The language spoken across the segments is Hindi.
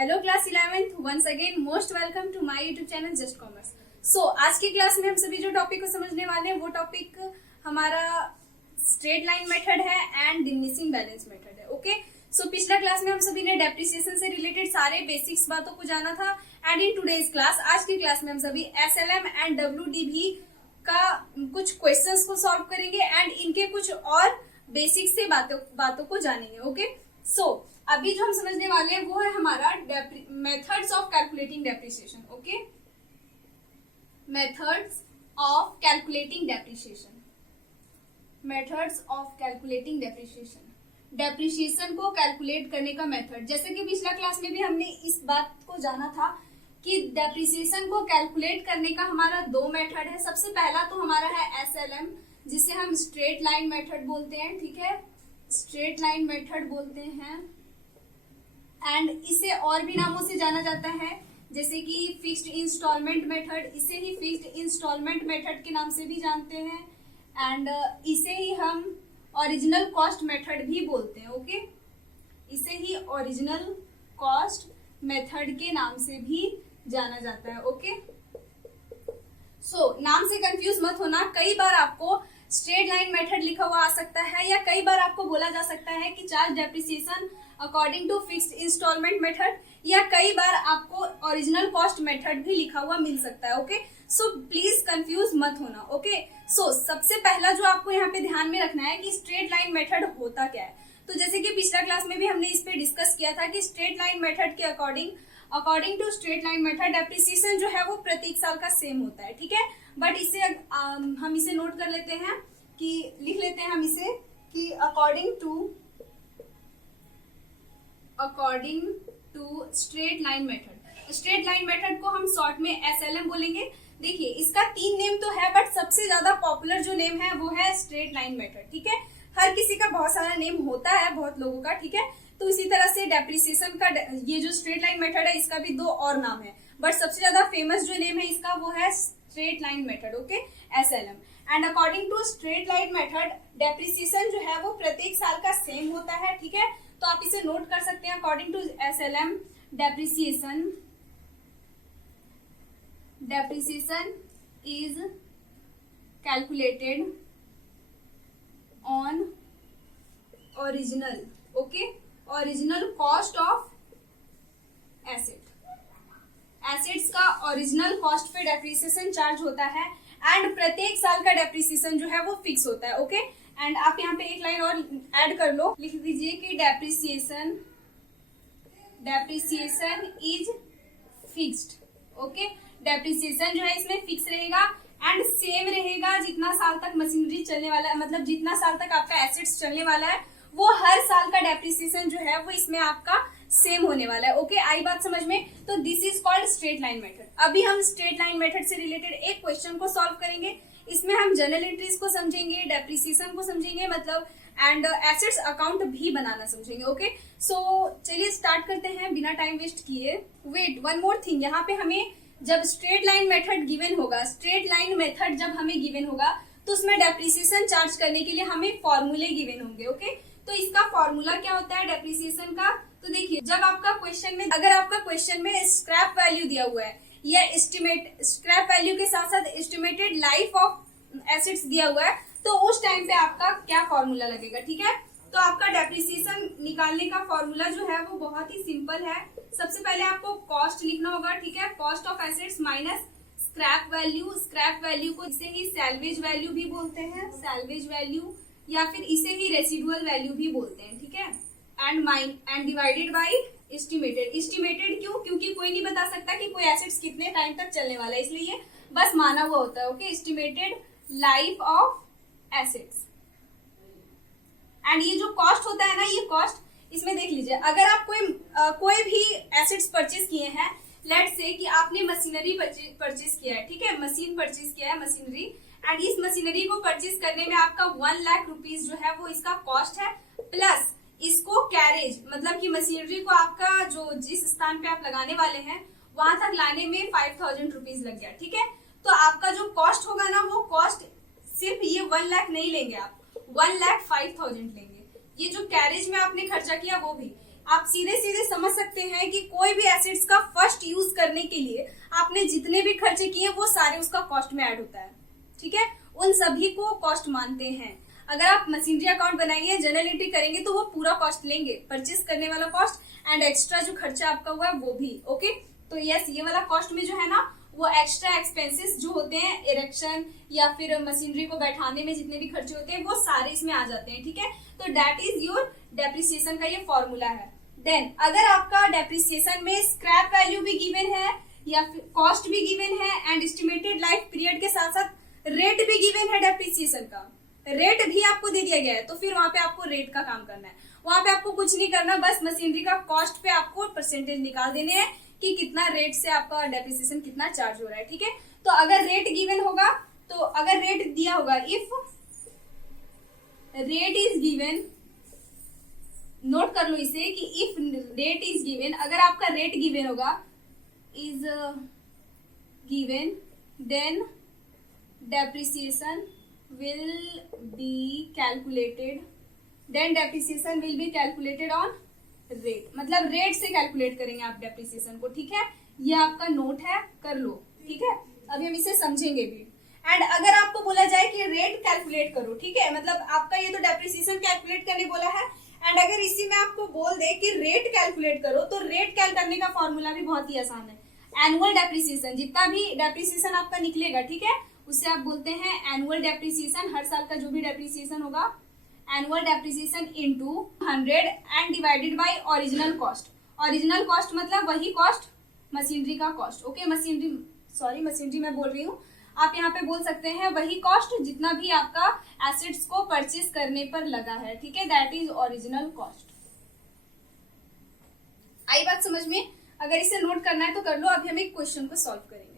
Hello class 11th, once again most welcome to my YouTube channel just commerce. So आज की क्लास में हम सभी जो टॉपिक को समझने वाले हैं वो टॉपिक हमारा स्ट्रेट लाइन मेथड है एंड डिमिनिशिंग बैलेंस मेथड है। ओके, सो पिछला क्लास में हम सभी ने डेप्रिसिएशन से रिलेटेड सारे बेसिक्स बातों को जाना था एंड इन टुडेज क्लास, आज की क्लास में हम सभी एसएलएम एंड डब्ल्यूडीवी का कुछ क्वेश्चंस को सॉल्व करेंगे एंड इनके कुछ और बेसिक्स से बातों को जानेंगे। ओके, सो अभी जो हम समझने वाले हैं वो है हमारा methods of calculating depreciation. Okay, methods of calculating depreciation, methods of calculating depreciation, depreciation को कैलकुलेट करने का मेथड। जैसे कि पिछला क्लास में भी हमने इस बात को जाना था कि डेप्रिसिएशन को कैलकुलेट करने का हमारा दो मेथड है। सबसे पहला तो हमारा है एसएलएम, जिसे हम स्ट्रेट लाइन मेथड बोलते हैं। ठीक है, स्ट्रेट लाइन मेथड बोलते हैं एंड इसे और भी नामों से जाना जाता है, जैसे कि फिक्स्ड इंस्टॉलमेंट मेथड, इसे ही फिक्स्ड इंस्टॉलमेंट मेथड के नाम से भी जानते हैं एंड इसे ही हम ओरिजिनल कॉस्ट मेथड भी बोलते हैं। ओके, इसे ही ओरिजिनल कॉस्ट मेथड के नाम से भी जाना जाता है। ओके, सो नाम से कंफ्यूज मत होना। कई बार आपको स्ट्रेट लाइन मेथड लिखा हुआ आ सकता है या कई बार आपको बोला जा सकता है कि charge depreciation according to fixed instalment method, या कई बार आपको ओरिजिनल कॉस्ट मेथड भी लिखा हुआ मिल सकता है। ओके, सो प्लीज कंफ्यूज मत होना। ओके, सो सबसे पहला जो आपको यहाँ पे ध्यान में रखना है कि स्ट्रेट लाइन मेथड होता क्या है। तो जैसे कि पिछला क्लास में भी हमने इस पे डिस्कस किया था कि स्ट्रेट लाइन मेथड के according to straight line method depreciation जो है वो प्रत्येक साल का सेम होता है। ठीक है, बट इसे हम इसे नोट कर लेते हैं कि लिख लेते हैं हम इसे कि according to straight line method. Straight line method को हम शॉर्ट में एसएलएम बोलेंगे। देखिए, इसका 3 नेम तो है बट सबसे ज्यादा पॉपुलर जो नेम है वो है स्ट्रेट लाइन मेथड। ठीक है, हर किसी का बहुत सारा नेम होता है, बहुत लोगों का। ठीक है, तो इसी तरह से डेप्रिसिएशन का ये जो स्ट्रेट लाइन मेथड है इसका भी 2 और नाम है, बट सबसे ज्यादा फेमस जो नेम है इसका वो है straight line method. Okay, SLM. And according to straight line method depreciation जो है वो प्रत्येक साल का सेम होता है। ठीक है, तो आप इसे नोट कर सकते हैं। According to SLM depreciation is calculated on original, okay, original cost of assets का ओरिजिनल कॉस्ट पे डेप्रिसिएशन चार्ज होता है एंड प्रत्येक साल का डेप्रिसिएशन जो है वो फिक्स होता है। ओके, एंड आप यहाँ पे एक लाइन और ऐड कर लो, लिख दीजिए कि depreciation is fixed. Okay, depreciation जो है इसमें फिक्स रहेगा एंड सेम रहेगा जितना साल तक मशीनरी चलने वाला है, मतलब जितना साल तक आपका एसेट्स चलने वाला है वो हर साल का डेप्रिसिएशन जो है वो इसमें आपका सेम होने वाला है। ओके, आई बात समझ में? तो this is called straight line method. अभी हम स्ट्रेट लाइन मेथड से रिलेटेड एक क्वेश्चन को सॉल्व करेंगे। इसमें हम जर्नल एंट्रीज को समझेंगे, डेप्रिसिएशन को समझेंगे, मतलब एंड एसेट्स अकाउंट भी बनाना समझेंगे। ओके, सो चलिए स्टार्ट करते हैं बिना टाइम वेस्ट किए। वेट, वन मोर थिंग, यहाँ पे हमें जब स्ट्रेट लाइन मेथड गिवन होगा, स्ट्रेट लाइन मेथड जब हमें गिवन होगा तो उसमें डेप्रिसिएशन चार्ज करने के लिए हमें फॉर्मूले गिवन होंगे। ओके, तो इसका फॉर्मूला क्या होता है डेप्रिसिएशन का? तो देखिए, जब आपका क्वेश्चन में, अगर आपका क्वेश्चन में स्क्रैप वैल्यू दिया हुआ है या एस्टिमेट, स्क्रैप वैल्यू के साथ साथ एस्टिमेटेड लाइफ ऑफ एसेट्स दिया हुआ है, तो उस टाइम पे आपका क्या फॉर्मूला लगेगा? ठीक है, तो आपका डेप्रिसिएशन निकालने का फॉर्मूला जो है वो बहुत ही सिंपल है। सबसे पहले आपको कॉस्ट लिखना होगा। ठीक है, cost of assets minus scrap value. Scrap value को इसे ही सैल्वेज वैल्यू भी बोलते हैं, सैल्वेज वैल्यू, या फिर इसे ही रेसिडुअल वैल्यू भी बोलते हैं। ठीक है, and divided by estimated. Estimated क्यों? क्योंकि कोई नहीं बता सकता कि कोई एसेट्स कितने टाइम तक चलने वाला है, इसलिए ये बस माना हुआ होता है। Okay, estimated life of assets. And ये जो कॉस्ट होता है ना, ये कॉस्ट, इसमें देख लीजिए, अगर आप कोई भी एसेट्स परचेज किए हैं, लेट्स से कि आपने मशीनरी परचेज किया है। ठीक है, मशीन परचेज किया है, मशीनरी, एंड इस मशीनरी को परचेज करने में आपका 1 लाख रुपीज जो है वो इसका कॉस्ट है, प्लस इसको कैरेज, मतलब कि मशीनरी को आपका जो जिस स्थान पे आप लगाने वाले हैं वहां तक लाने में 5000 रुपीज लग गया। ठीक है, तो आपका जो कॉस्ट होगा ना, वो कॉस्ट सिर्फ ये 1 लाख नहीं लेंगे आप, 1,05,000 लेंगे। ये जो कैरेज में आपने खर्चा किया वो भी आप सीधे सीधे समझ सकते हैं कि कोई भी एसेट्स का फर्स्ट यूज करने के लिए आपने जितने भी खर्चे किए वो सारे उसका कॉस्ट में ऐड होता है, ठीक है, उन सभी को कॉस्ट मानते हैं। अगर आप मशीनरी अकाउंट बनाएंगे, जर्नल एंट्री करेंगे तो वो पूरा कॉस्ट लेंगे, परचेस करने वाला कॉस्ट एंड एक्स्ट्रा जो खर्चा आपका हुआ है वो भी। ओके, तो यस, ये वाला कॉस्ट में जो है ना वो एक्स्ट्रा एक्सपेंसेस जो होते हैं, इरेक्शन या फिर मशीनरी को बैठाने में जितने भी खर्चे होते हैं वो सारे इसमें आ जाते हैं, ठीक है। तो दैट इज योर डेप्रिसिएशन का ये फॉर्मूला है। देन अगर आपका डेप्रिसिएशन में स्क्रैप वैल्यू भी गिवन है या फिर कॉस्ट भी गिवन है एंड एस्टिमेटेड लाइफ पीरियड के साथ साथ रेट भी गिवन है, डेप्रिसिएशन का रेट भी आपको दे दिया गया है, तो फिर वहां पे आपको रेट का काम करना है। वहां पे आपको कुछ नहीं करना, बस मशीनरी का कॉस्ट पे आपको परसेंटेज निकाल देने हैं कि कितना रेट से आपका डेप्रिसिएशन कितना चार्ज हो रहा है, ठीक है। तो अगर रेट गिवन होगा, तो अगर रेट दिया होगा, if rate is given, note कर लो इसे कि इफ रेट इज गिवन, अगर आपका रेट गिवन होगा, is given, then depreciation will be calculated, then depreciation will be calculated on rate, मतलब रेट से कैलकुलेट करेंगे आप डेप्रिसिएशन को, ठीक है। ये आपका नोट है, कर लो, ठीक है। अभी हम इसे समझेंगे भी। एंड अगर आपको बोला जाए कि रेट कैलकुलेट करो, ठीक है, मतलब आपका ये तो डेप्रिसिएशन कैलकुलेट करने बोला है, एंड अगर इसी में आपको बोल दे कि रेट कैलकुलेट करो, तो रेट कैल करने का फॉर्मूला भी बहुत ही आसान है। एनुअल डेप्रिसिएशन, जितना भी डेप्रिसिएशन आपका निकलेगा, ठीक है, उससे आप बोलते हैं एनुअल डेप्रिसिएशन। हर साल का जो भी डेप्रिसिएशन होगा, annual depreciation into 100 and divided by original cost. Original cost मतलब वही कॉस्ट, मशीनरी का कॉस्ट। ओके, मशीनरी मैं बोल रही हूँ, आप यहाँ पे बोल सकते हैं वही कॉस्ट जितना भी आपका एसेट्स को परचेस करने पर लगा है, ठीक है, दैट इज ओरिजिनल कॉस्ट। आई बात समझ में? अगर इसे नोट करना है तो कर लो। अभी हम एक क्वेश्चन को सॉल्व करेंगे।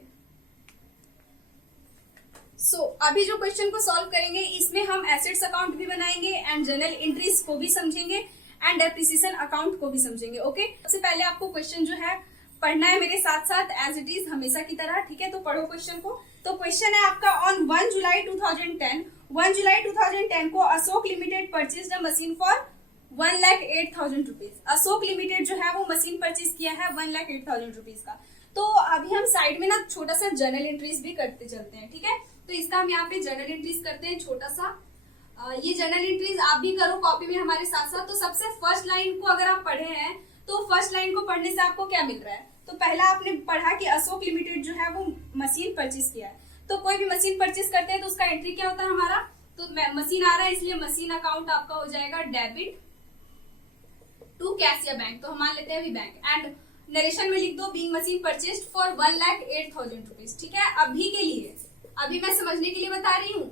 अभी जो क्वेश्चन को सॉल्व करेंगे इसमें हम एसेट्स अकाउंट भी बनाएंगे एंड जर्नल एंट्रीज को भी समझेंगे एंड डेप्रिसिएशन अकाउंट को भी समझेंगे। ओके, सबसे पहले आपको क्वेश्चन जो है पढ़ना है मेरे साथ साथ एज इट इज, हमेशा की तरह, ठीक है। तो पढ़ो क्वेश्चन को। तो क्वेश्चन है आपका, ऑन 1 जुलाई 2010 को Ashok limited purchase a machine for 1,08,000 rupees. Ashok limited जो है वो मशीन परचेज किया है 1,08,000 रुपीज का। तो अभी हम साइड में ना छोटा सा जर्नल एंट्रीज भी करते चलते हैं, ठीक है। तो इसका हम यहाँ पे जर्नल एंट्रीज करते हैं छोटा सा। ये जर्नल एंट्रीज आप भी करो कॉपी में हमारे साथ साथ। तो सबसे फर्स्ट लाइन को अगर आप पढ़े हैं तो फर्स्ट लाइन को पढ़ने से आपको क्या मिल रहा है? तो पहला आपने पढ़ा कि अशोक लिमिटेड जो है वो मशीन परचेज किया है। तो कोई भी मशीन परचेज करते हैं तो उसका एंट्री क्या होता है हमारा? तो मशीन आ रहा है इसलिए मशीन अकाउंट आपका हो जाएगा डेबिट टू कैश या बैंक। तो हम मान लेते हैं अभी बैंक। एंड नरेशन में लिख दो being machine purchased for 1,08,000 rupees, ठीक है। अभी के लिए, अभी मैं समझने के लिए बता रही हूँ,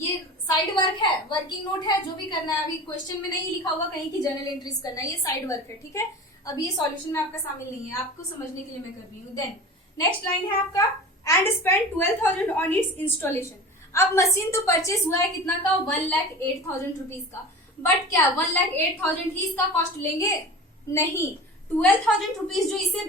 ये साइड वर्क है, वर्किंग नोट है, जो भी करना है। अभी क्वेश्चन में नहीं लिखा हुआ कहीं की जर्नल एंट्रीज करना है, ये साइड वर्क है, ठीक है। अभी ये सॉल्यूशन में आपका शामिल नहीं है, आपको समझने के लिए मैं कर रही हूँ। देन नेक्स्ट लाइन है आपका, and spend 12,000 on it's installation. अब मशीन तो परचेज हुआ है कितना का? 1,08,000 रुपीज का। बट क्या 1,08,000 ही इसका कॉस्ट लेंगे? नहीं, 12,000 रुपीज जो इसे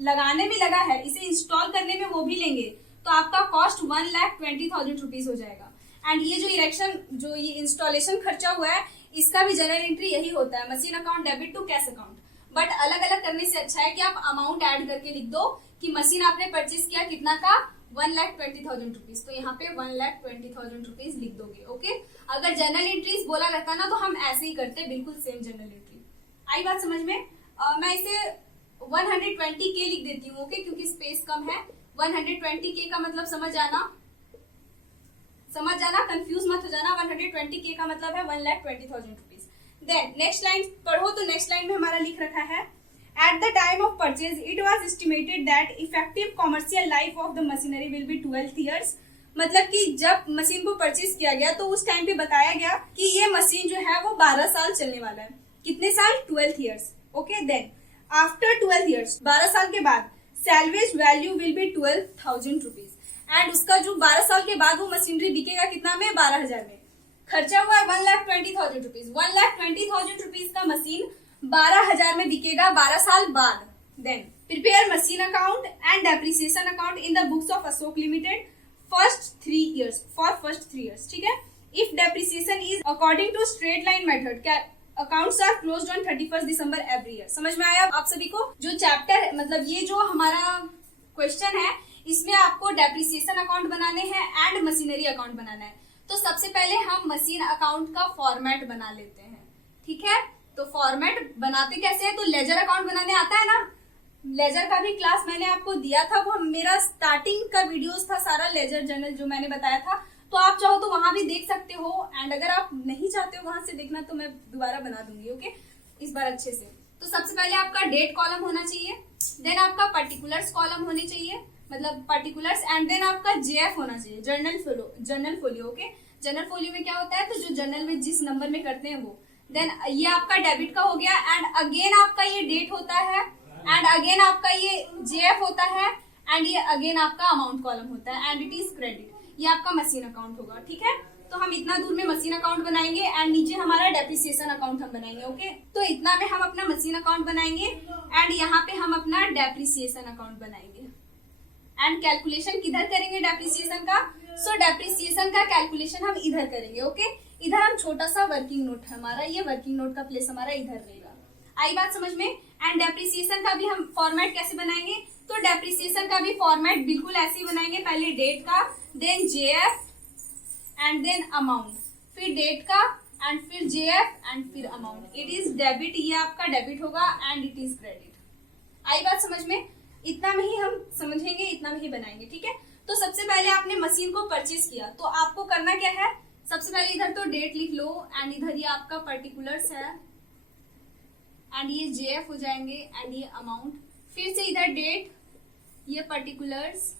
लगाने में लगा है, इसे इंस्टॉल करने में, वो भी लेंगे। तो आपका कॉस्ट 1,20,000 रुपीज हो जाएगा। एंड ये जो इरेक्शन, जो ये इंस्टॉलेशन खर्चा हुआ है, इसका भी जर्नल एंट्री यही होता है, machine account debit to cash account. But अलग अलग करने से अच्छा है कि आप अमाउंट ऐड करके लिख दो कि मशीन आपने परचेज किया कितना का? 1,20,000 रुपीज। तो यहाँ पे 1,20,000 रुपीज लिख दोगे। ओके, अगर जर्नल एंट्रीज बोला रहता ना तो हम ऐसे ही करते, बिल्कुल सेम जर्नल एंट्री। आई बात समझ में? मैं इसे 120K लिख देती हूँ, ओके, क्योंकि स्पेस कम है। 120K का मतलब समझ जाना, कंफ्यूज मत हो जाना। 120K का मतलब है 1,20,000 रुपीज। देन नेक्स्ट लाइन पढ़ो। तो नेक्स्ट लाइन में हमारा लिख रखा है, at the time of purchase it was estimated that effective commercial life of the machinery will be 12 years. मतलब कि जब मशीन को परचेज किया गया तो उस टाइम पे बताया गया कि ये मशीन जो है वो 12 साल चलने वाला है। कितने साल? 12 years. Okay, then after 12 years, 12 साल के बाद, salvage value will be 12,000 rupees. And उसका जो 12 साल के बाद वो मशीनरी बिकेगा कितना में? 12,000 में। खर्चा हुआ है 1,20,000 रुपीज। 1,20,000 रुपीज का मशीन 12,000 में बिकेगा 12 साल बाद। Then prepare machine account and depreciation account in the books of Ashok limited first 3 years, ठीक है। If depreciation is according to straight line method, क्या accounts are closed on 31 December every year. समझ में आया आप सभी को? जो चैप्टर मतलब ये जो हमारा क्वेश्चन है इसमें आपको डेप्रिसिएशन अकाउंट बनाने हैं एंड मशीनरी अकाउंट बनाना है। तो सबसे पहले हम मशीन अकाउंट का फॉर्मेट बना लेते हैं, ठीक है। तो फॉर्मेट बनाते कैसे है? तो लेजर अकाउंट बनाने आता है ना, लेजर का भी क्लास मैंने आपको दिया था, वो मेरा स्टार्टिंग का वीडियोस था सारा लेजर जर्नल जो मैंने बताया था, तो आप चाहो तो वहां भी देख सकते हो। एंड अगर आप नहीं चाहते हो वहां से देखना तो मैं दोबारा बना दूंगी, ओके, इस बार अच्छे से। तो सबसे पहले आपका डेट कॉलम होना चाहिए, देन आपका पर्टिकुलर्स कॉलम होनी चाहिए, मतलब पर्टिकुलर्स, एंड देन आपका जेएफ होना चाहिए, journal folio, okay. Journal folio में क्या होता है? तो जो जर्नल में जिस नंबर में करते हैं वो। देन ये आपका डेबिट का हो गया, एंड अगेन आपका ये डेट होता है, एंड अगेन आपका ये जेएफ होता है, एंड ये अगेन आपका अमाउंट कॉलम होता है, एंड इट इज क्रेडिट। ये आपका मशीन अकाउंट होगा, ठीक है। तो हम इतना दूर में मशीन अकाउंट बनाएंगे एंड नीचे हमारा डेप्रिसिएशन अकाउंट हम बनाएंगे, ओके। तो इतना में हम अपना मशीन अकाउंट बनाएंगे एंड यहाँ पे हम अपना डेप्रिसिएशन अकाउंट बनाएंगे। एंड कैलकुलेशन किधर करेंगे डेप्रिसिएशन का? सो डेप्रिसिएशन का कैलकुलेशन हम इधर करेंगे, ओके। इधर हम छोटा सा वर्किंग नोट है हमारा, ये वर्किंग नोट का प्लेस हमारा इधर रहेगा। आई बात समझ में? एंड डेप्रिसिएशन का भी हम फॉर्मेट कैसे बनाएंगे? तो डेप्रिसिएशन का भी फॉर्मेट बिल्कुल ऐसे ही बनाएंगे, पहले डेट का, then JF and then amount, फिर डेट का एंड फिर जेएफ एंड फिर अमाउंट। इट इज डेबिट, ये आपका डेबिट होगा एंड इट इज क्रेडिट। आई बात समझ में? इतना में ही हम समझेंगे, इतना में ही बनाएंगे, ठीक है। तो सबसे पहले आपने मशीन को परचेज किया, तो आपको करना क्या है? सबसे पहले इधर तो डेट लिख लो, एंड इधर ये आपका पर्टिकुलर्स है, एंड ये जेएफ हो जाएंगे, एंड ये अमाउंट, फिर से इधर डेट, ये पर्टिकुलर्स,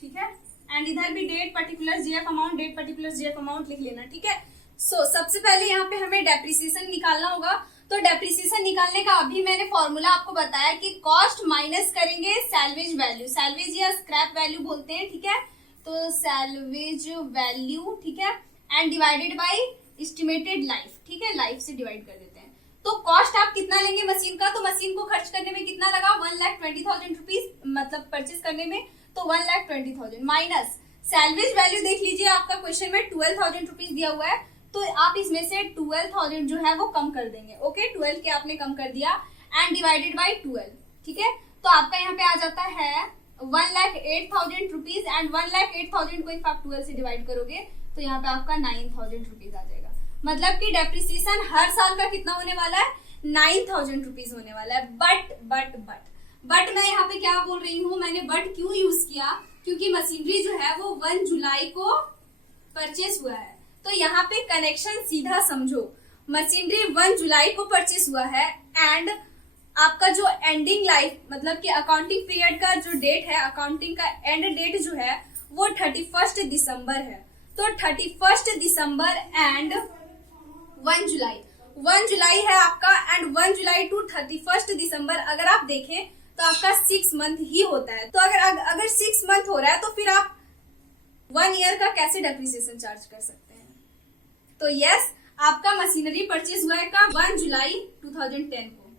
ठीक है, एंड इधर भी date particulars JF amount, date particulars JF amount लिख लेना, ठीक है। सो सबसे पहले यहाँ पे हमें डेप्रिसिएशन निकालना होगा। तो डेप्रिसिएशन निकालने का अभी मैंने फॉर्मूला आपको बताया कि कॉस्ट माइनस करेंगे सैल्वेज वैल्यू, सैल्वेज या स्क्रैप वैल्यू बोलते हैं, ठीक है। तो सैल्वेज वैल्यू, ठीक है, and divided by estimated life, ठीक है, लाइफ से डिवाइड कर देते हैं। तो कॉस्ट आप कितना लेंगे मशीन का? तो मशीन को खर्च करने में कितना लगा? 1,20,000 रुपीज, मतलब परचेज करने में, तो 1,20,000 माइनस सैल्वेज वैल्यू देख लीजिए, आपका क्वेश्चन में 12,000 रुपीज दिया हुआ है, तो आप इसमें से 12,000 जो है वो कम कर देंगे, ओके। 12 के आपने कम कर दिया एंड डिवाइडेड बाय 12, ठीक है। तो आपका यहाँ पे आ जाता है 1,08,000 रुपीज, एंड 1,08,000 को इफ आप 12 से डिवाइड करोगे तो यहाँ पे आपका 9,000 रुपीज आ जाएगा। मतलब कि डेप्रिसिएशन हर साल का कितना होने वाला है? 9,000 रुपीज होने वाला है। बट मैं यहाँ पे क्या बोल रही हूँ, मैंने बट क्यों यूज किया? क्योंकि मशीनरी जो है वो 1 जुलाई को परचेस हुआ है, तो यहाँ पे कनेक्शन सीधा समझो। मशीनरी 1 जुलाई को परचेस हुआ है, एंड आपका जो एंडिंग लाइफ मतलब कि अकाउंटिंग पीरियड का जो डेट है, अकाउंटिंग का एंड डेट जो है वो 31 दिसंबर है। तो 31 दिसंबर एंड 1 जुलाई, 1 जुलाई है आपका, एंड 1 जुलाई टू 31 दिसंबर अगर आप देखें तो आपका 6 मंथ ही होता है। तो अगर 6 मंथ हो रहा है तो फिर आप 1 ईयर का कैसे डेप्रिसिएशन चार्ज कर सकते हैं? तो यस, आपका मशीनरी परचेज हुआ है का 1 जुलाई 2010 को,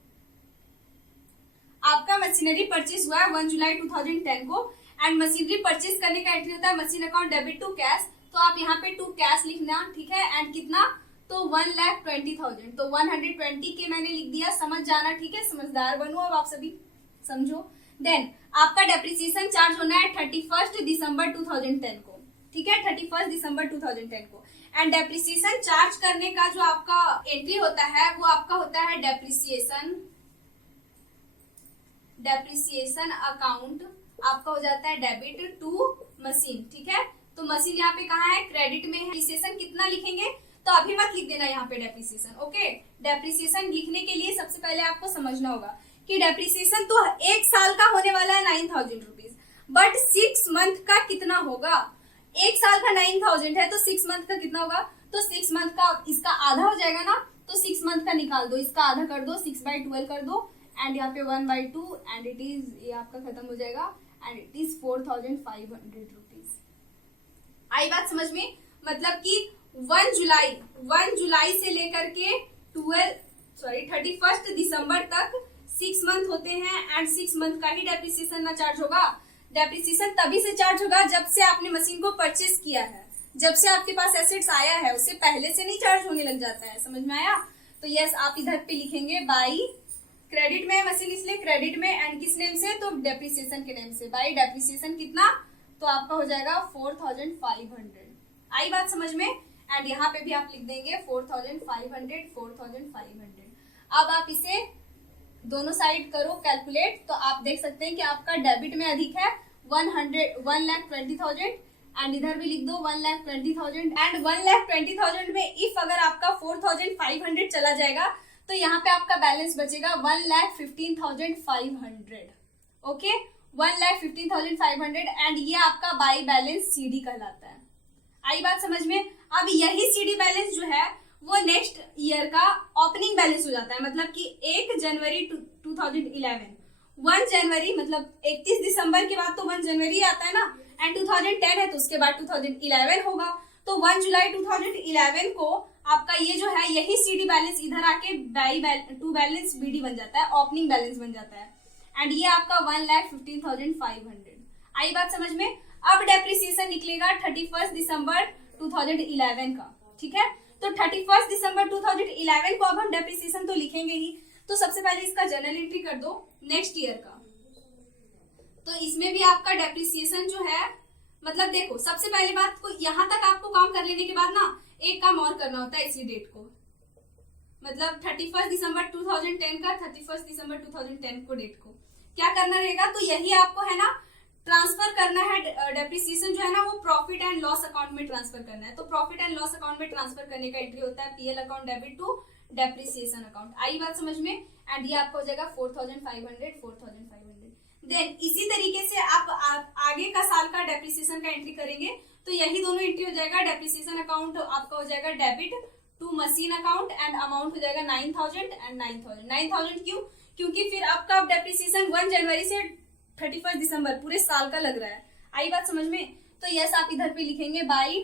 आपका मशीनरी परचेज हुआ है 1 जुलाई 2010 को, एंड मशीनरी परचेज करने का एंट्री होता है machine account debit to cash. तो आप यहाँ पे टू कैश लिखना, ठीक है, एंड कितना? तो 1,20,000, तो 120 के मैंने लिख दिया, समझ जाना, ठीक है, समझदार बनो अब आप सभी, समझो। देन आपका डेप्रिसिएशन चार्ज होना है 31 दिसंबर 2010 को, ठीक है, 31 दिसंबर 2010 को। एंड डेप्रिसिएशन चार्ज करने का जो आपका एंट्री होता है वो आपका होता है डेप्रिसिएशन अकाउंट, आपका हो जाता है डेबिट टू मशीन, ठीक है। तो मशीन यहाँ पे कहाँ है? क्रेडिट में है। डेप्रिसिएशन कितना लिखेंगे? तो अभी मत लिख देना यहाँ पे डेप्रिसिएशन, ओके। डेप्रिसिएशन लिखने के लिए सबसे पहले आपको समझना होगा कि डेप्रिसिएशन तो 1 साल का होने वाला है 9,000 रुपीज, बट 6 मंथ का कितना होगा? 1 साल का 9,000 है तो 6 मंथ का कितना होगा? तो 6 मंथ का इसका आधा हो जाएगा ना, तो 6 मंथ का निकाल दो, इसका आधा कर दो, 6/12 कर दो, एंड यहाँ पे 1/2, एंड इट इज, ये आपका खत्म हो जाएगा, एंड इट इज 4,500 रुपीज। आई बात समझ में? मतलब कि 1 जुलाई से लेकर के 31 दिसंबर तक 6 मंथ होते हैं, एंड 6 मंथ का ही डेप्रिसिएशन ना चार्ज होगा। डेप्रिसिएशन तभी से चार्ज होगा जब से आपने मशीन को परचेज किया है, जब से आपके पास एसेट्स आया है, उससे पहले से नहीं चार्ज होने लग जाता है, समझ में आया? तो यस आप इधर पे लिखेंगे बाई, क्रेडिट में मशीन इसलिए क्रेडिट में, एंड किस नेम से, तो डेप्रिसिएशन के नेम से, बाई डेप्रिसिएशन कितना, तो आपका हो जाएगा 4500। आई बात समझ में। एंड यहाँ पे भी आप लिख देंगे 4500। अब आप इसे दोनों साइड करो कैलकुलेट, तो आप देख सकते हैं कि आपका डेबिट में अधिक है 1,20,000 एंड इधर भी लिख दो 1,20,000 एंड 1,20,000 में इफ अगर आपका 4,500 चला जाएगा तो यहाँ पे आपका बैलेंस बचेगा 1,15,500। ओके, 1,15,500 एंड ये आपका बाई बैलेंस सीडी कहलाता है। आई बात समझ में। अब यही सीडी बैलेंस जो है वो नेक्स्ट ईयर का ओपनिंग बैलेंस हो जाता है, मतलब कि 1 जनवरी 2011, 1 जनवरी मतलब 31 दिसंबर के बाद तो 1 जनवरी आता है ना, एंड 2010 है तो उसके बाद 2011 होगा, तो 1 जुलाई 2011 को आपका ये जो है यही सीडी बैलेंस इधर आके टू बैलेंस बीडी बन जाता है, ओपनिंग बैलेंस बन जाता है, एंड ये आपका 1,15,500। आई बात समझ में। अब डेप्रिसिएशन निकलेगा 31 दिसंबर 2011 का, ठीक है। तो 31 दिसंबर 2011 को अब हम डेप्रिसिएशन तो लिखेंगे ही, तो सबसे पहले इसका जर्नल एंट्री कर दो नेक्स्ट ईयर का। तो इसमें भी आपका डेप्रिसिएशन जो है, मतलब देखो सबसे पहले बात को यहाँ तक आपको काम कर लेने के बाद ना एक काम और करना होता है इसी डेट को, मतलब 31 दिसंबर 2010 का 31 दिसंबर 2010 को डेट को क्या करना रहेगा, तो यही आपको है ना ट्रांसफर करना है। डेप्रिसिएशन जो है ना वो प्रॉफिट एंड लॉस अकाउंट में ट्रांसफर करना है, तो प्रॉफिट एंड लॉस अकाउंट में ट्रांसफर करने का एंट्री होता है PL account debit to depreciation account. आई बात समझ में। एंड ये आपको हो जाएगा 4,500। देन इसी तरीके से आप आगे का साल का डेप्रिसिएशन का एंट्री करेंगे, तो यही दोनों एंट्री हो जाएगा। डेप्रिसिएशन अकाउंट आपका हो जाएगा debit to machine account and amount हो जाएगा 9,000 एंड 9,000 क्यों, क्योंकि फिर आपका डेप्रिसिएशन 1 जनवरी से 31 दिसंबर पूरे साल का लग रहा है। आई बात समझ में। तो यस आप इधर पे लिखेंगे बाई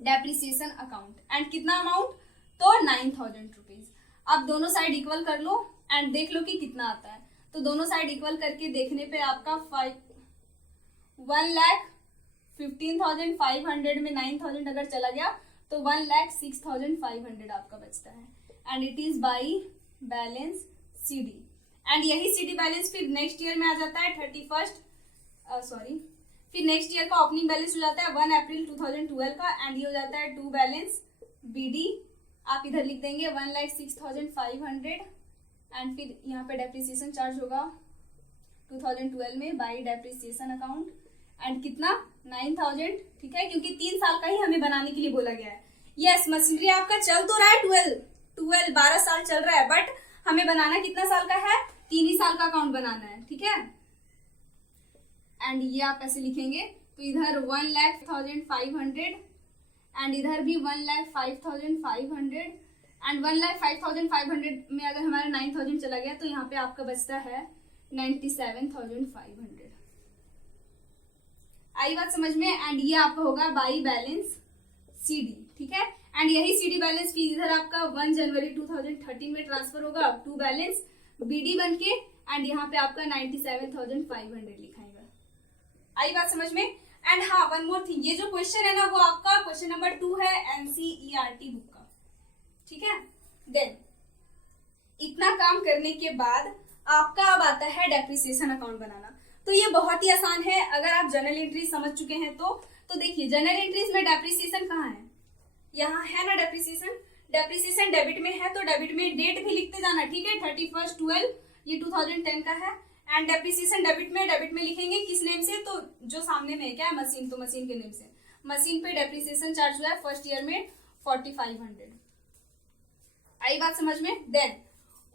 डेप्रिसिएशन अकाउंट एंड कितना अमाउंट, तो 9,000 रुपीज। अब दोनों साइड इक्वल कर लो एंड देख लो कि कितना आता है। तो दोनों साइड इक्वल करके देखने पे आपका 1,15,500 में 9,000 अगर चला गया तो 1,06,500 आपका बचता है, and it is by balance CD. And यही सीडी बैलेंस फिर नेक्स्ट ईयर में आ जाता है फिर नेक्स्ट ईयर का ओपनिंग बैलेंस हो जाता है 1 अप्रैल 2012 का, एंड ये हो जाता है टू बैलेंस बीडी। आप इधर लिख देंगे 1,06,500 एंड फिर यहाँ पे डेप्रिसिएशन चार्ज होगा 2012 में बाई डेप्रिसिएशन अकाउंट एंड कितना 9,000, ठीक है, क्योंकि 3 साल का ही हमें बनाने के लिए बोला गया है। यस मशीनरी आपका चल तो रहा है 12 साल चल रहा है, बट हमें बनाना कितना साल का है, 3 ही साल का अकाउंट बनाना है, ठीक है। एंड ये आप ऐसे लिखेंगे, तो इधर 1,05,500 एंड इधर भी 1,05,500 एंड 1,05,500 में अगर हमारा 9,000 चला गया तो यहाँ पे आपका बचता है 97,500। आई बात समझ में। एंड ये आपका होगा बाई बैलेंस सीडी, ठीक है। एंड यही सीडी बैलेंस फिर इधर आपका 1 जनवरी 2013 में ट्रांसफर होगा टू बैलेंस बीडी बन के, एंड यहाँ पे आपका 97,500 लिखाएगा। आई बात समझ में। एंड हाँ वन मोर थिंग, ये जो क्वेश्चन है ना वो आपका क्वेश्चन नंबर 2 है एनसीईआरटी बुक का, ठीक है। देन इतना काम करने के बाद आपका अब आता है डेप्रिसिएशन अकाउंट बनाना। तो ये बहुत ही आसान है अगर आप जर्नल एंट्री समझ चुके हैं तो देखिए जर्नल एंट्रीज में डेप्रिसिएशन कहाँ है, यहाँ है ना डेप्रिसिएशन डेबिट में है, तो डेबिट में डेट भी लिखते जाना, ठीक है। 31/12 ये 2010 का है, एंड डेप्रिसिएशन डेबिट में लिखेंगे किस नेम से, तो जो सामने में है क्या है मशीन, तो मशीन के नेम से। मशीन पे डेप्रिसिएशन चार्ज हुआ है फर्स्ट ईयर में 4,500। आई बात समझ में। देन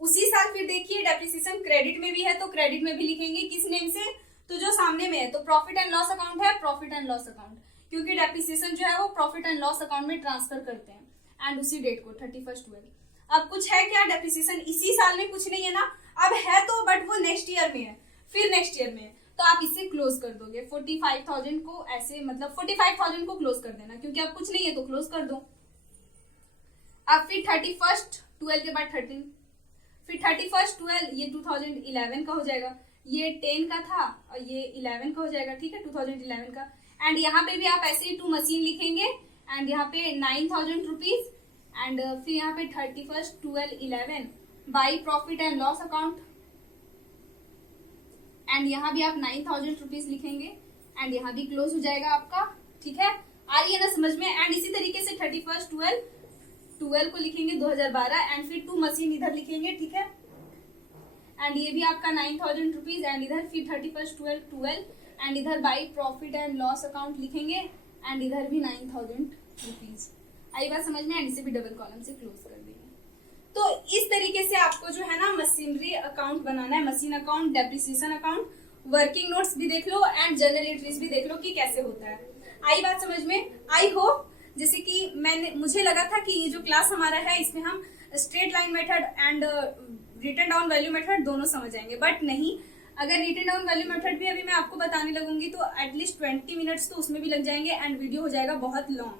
उसी साल फिर देखिए डेप्रिसिएशन क्रेडिट में भी है, तो क्रेडिट में भी लिखेंगे किस नेम से, तो जो सामने में है, तो प्रॉफिट एंड लॉस अकाउंट है, प्रॉफिट एंड लॉस अकाउंट, क्योंकि डेप्रिसिएशन जो है वो प्रॉफिट एंड लॉस अकाउंट में ट्रांसफर करते हैं, एंड उसी डेट को 31/12। अब कुछ है क्या डेप्रिसिएशन इसी साल में, कुछ नहीं है ना, अब है तो बट वो नेक्स्ट ईयर में है, फिर नेक्स्ट ईयर में है, तो आप इसे क्लोज कर दोगे 45,000 को, ऐसे मतलब 45,000 को क्लोज कर देना, क्योंकि अब कुछ नहीं है तो क्लोज कर दो। अब फिर 31/12 के बाद 13, फिर 31/12 ये 2011 का हो जाएगा, ये 10 का था और ये 11 का हो जाएगा, ठीक है, 2011 का। एंड यहाँ पे भी आप ऐसे ही टू मशीन लिखेंगे, एंड यहाँ पे 9,000 रुपीज एंड फिर यहाँ पे 31st 12/11 by profit and loss account, and यहाँ भी आप 9,000 रुपीज लिखेंगे एंड यहाँ भी क्लोज हो जाएगा आपका। ठीक है, आ रही है ना समझ में। एंड इसी तरीके से 31st 12 को लिखेंगे 2012 एंड फिर 2 मशीन इधर लिखेंगे। ठीक है, एंड ये भी आपका 9,000 रुपीज एंड इधर फिर 31st 12 एंड इधर by profit and loss account लिखेंगे एंड इधर भी 9,000 रुपीज। आई बात समझ में। एंड इसे भी डबल कॉलम से क्लोज कर देंगे। तो इस तरीके से आपको जो है ना मशीनरी अकाउंट बनाना है, machine account, depreciation account, working notes भी देख लो एंड जर्नल एंट्रीज भी देख लो कि कैसे होता है। आई बात समझ में। आई होप जैसे कि मुझे लगा था कि ये जो क्लास हमारा है इसमें हम straight line method and written down value method दोनों समझ आएंगे, बट नहीं। अगर रिटन डाउन वैल्यू मेथड भी अभी मैं आपको बताने लगूंगी तो एटलीस्ट 20 मिनट्स तो उसमें भी लग जाएंगे एंड वीडियो हो जाएगा बहुत लॉन्ग,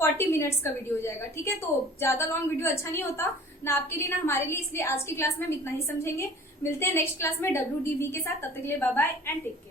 40 मिनट्स का वीडियो हो जाएगा। ठीक है, तो ज्यादा लॉन्ग वीडियो अच्छा नहीं होता ना आपके लिए ना हमारे लिए, इसलिए आज की क्लास में हम इतना ही समझेंगे। मिलते हैं नेक्स्ट क्लास में WDV के साथ। तब तक के लिए bye bye and take care.